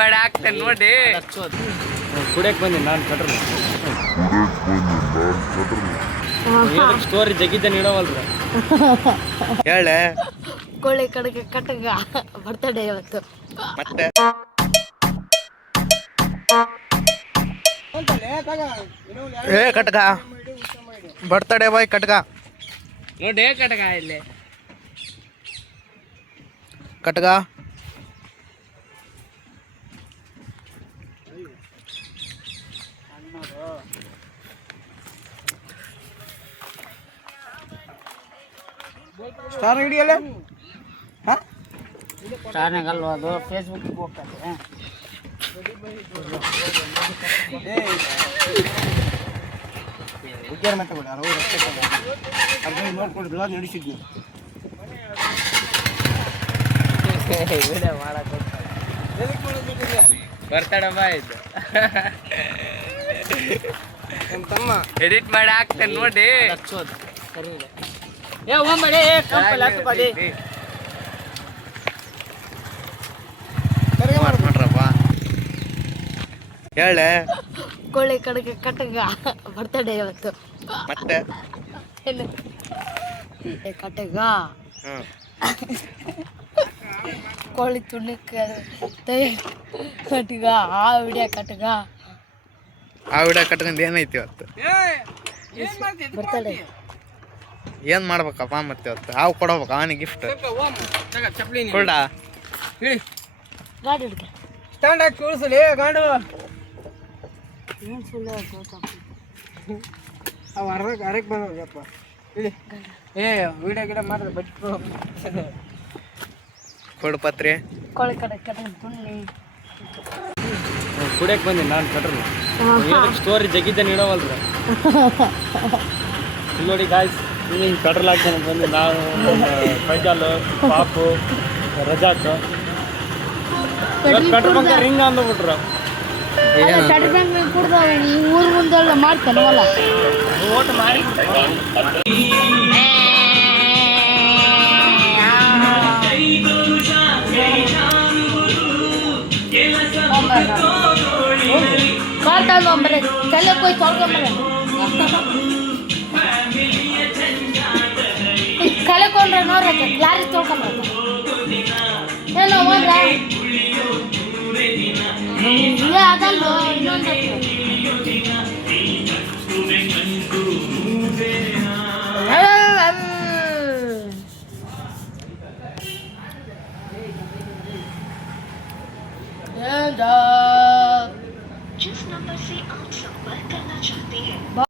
ಮಾಡಿ ಹಾಕ್ತೇನೆ ನೋಡಿ. ಕುಡಿಯಕ್ಕೆ ಬಂದಿ ನಾನು ಕಟ್ರ ಸ್ಟೋರಿ ಜಗಿದ್ದ ನೀಡವಲ್ರ ಹೇಳೆ ಕೋಳಿ ಕಡೆಗೆ ಕಟ್ಟಗ ಬರ್ತಡೇ ಇವತ್ತು. ಮತ್ತೆ ಕಟ್ಗ ಬರ್ತಡೇ ಬಾಯ್ ಕಟ್ಗ ನೋಡಿ ಕಟಕ ಇಲ್ಲಿ ಕಟ್ಗ ಸ್ಟಾರ್ ಹಿಡಿಯಲ್ಲ ಸ್ಟಾರ್ನಾಗಲ್ವ ಅದು ಫೇಸ್ಬುಕ್ ಹೋಗ್ತದೆ. ಹುಡುಗಿಯರ್ ಮಾತಾಡ ಅವ್ರು ನೋಡ್ಕೊಂಡು ಬ್ಲಾಗ್ ನಡೆಸಿದ್ವಿ ವಿಡಿಯೋ ಮಾಡಕ್ಕೆ ಬರ್ತಡಮ್ಮ ಇದು ನಮ್ಮ ತಮ್ಮ ಎಡಿಟ್ ಮಾಡಿ ಹಾಕ್ತೇನೆ ನೋಡಿ. ಸರಿ ಏ ಹೋಗ್ಬೇಡಿ ಕಂಪಲ್ ಹತ್ತು ಬಡಿ ಮಾಡ್ರಪ್ಪ ಹೇಳೆ ಕೋಳಿ ಕಡೆಗೆ ಕಟ್ಟಗ ಬರ್ತಡೇ ಇವತ್ತು. ಮತ್ತೆ ಕಟ್ಟಗ ಹ್ಮ್ ಕೋಳಿ ತುಣ್ಣಕ್ಕೆ ಕಟ್ಟಗ ಆ ವಿಡಿಯೋ ಕಟ್ಟಗ ಆ ವಿಡಿಯೋ ಕಟ್ಕೊಂಡು ಏನೈತಿ ಇವತ್ತು? ಬರ್ತಡೇ ಏನ್ ಮಾಡ್ಬೇಕಪ್ಪ ಮತ್ತೆ ಇವತ್ತು? ಹಾವು ಕೊಡ್ಬೇಕ ಅವನಿಗೆ ಗಿಫ್ಟ್ ಕೊಡ ಗಾಡಿ ಹಿಡ್ಕ ಸ್ಟ್ಯಾಂಡ್ ಹಾಕಿ ಕೂರಿಸಲಿ ಗಾಡು ಏನು ಸುಳ್ಳು ಅವು ಅರಕ್ಕೆ ಬಂದಪ್ಪ ಇಳಿ ಏ ವಿಡಿಯೋ ಗಿಡ ಮಾಡಿದ್ರೆ ಬಟ್ಟು ಕೊಡು ಪತ್ರಿ. ಕೋಳಿ ಕಡೆ ಕಟ್ಟಗ ತುಣ್ಣಿ ಕುಡಿಯಕ್ಕೆ ಬಂದಿ ನಾನು ಕಟ್ರ ಸ್ಟೋರಿ ಜಗಿದ್ದ ನೀಡವಲ್ರ ಇಲ್ಲಿ ನೋಡಿ ಗಾಯ್ಸ್ ಹಿಂಗೆ ಪೆಟ್ರೋಲ್ ಹಾಕ್ತಾನೆ ಬಂದು ನಾವು ಫೈಜಾಲು ಪಾಪು ರಜಾಕ್ ಪೆಟ್ರೋಲ್ ಬಂಕ್ ರಿಂಗ್ ಅಂದ್ಬಿಟ್ರು ಪೆಟ್ರೋಲ್ ಬ್ಯಾಂಕ್ ಕುಡ್ದವ ಈ ಊರು ಮುಂದೆಲ್ಲ ಮಾಡ್ತಾನೆ ಹೊಲ ಓಟ್ ಮಾಡಿ ಕಾಲ್ತಾಂಬರೆ ತಲೆ ಹೋಗಿ ತೊಳ್ಕೊಂಬರೆ ಕಳೆಕೊಂಡ್ರೆ ನೋಡ್ರಕ್ಕ ಲಾರಿ ತೊಳ್ಕೊಂಬರ ಏನೋ ಹೋದ್ರ ಅದಲ್ಲ ಇನ್ನೊಂದು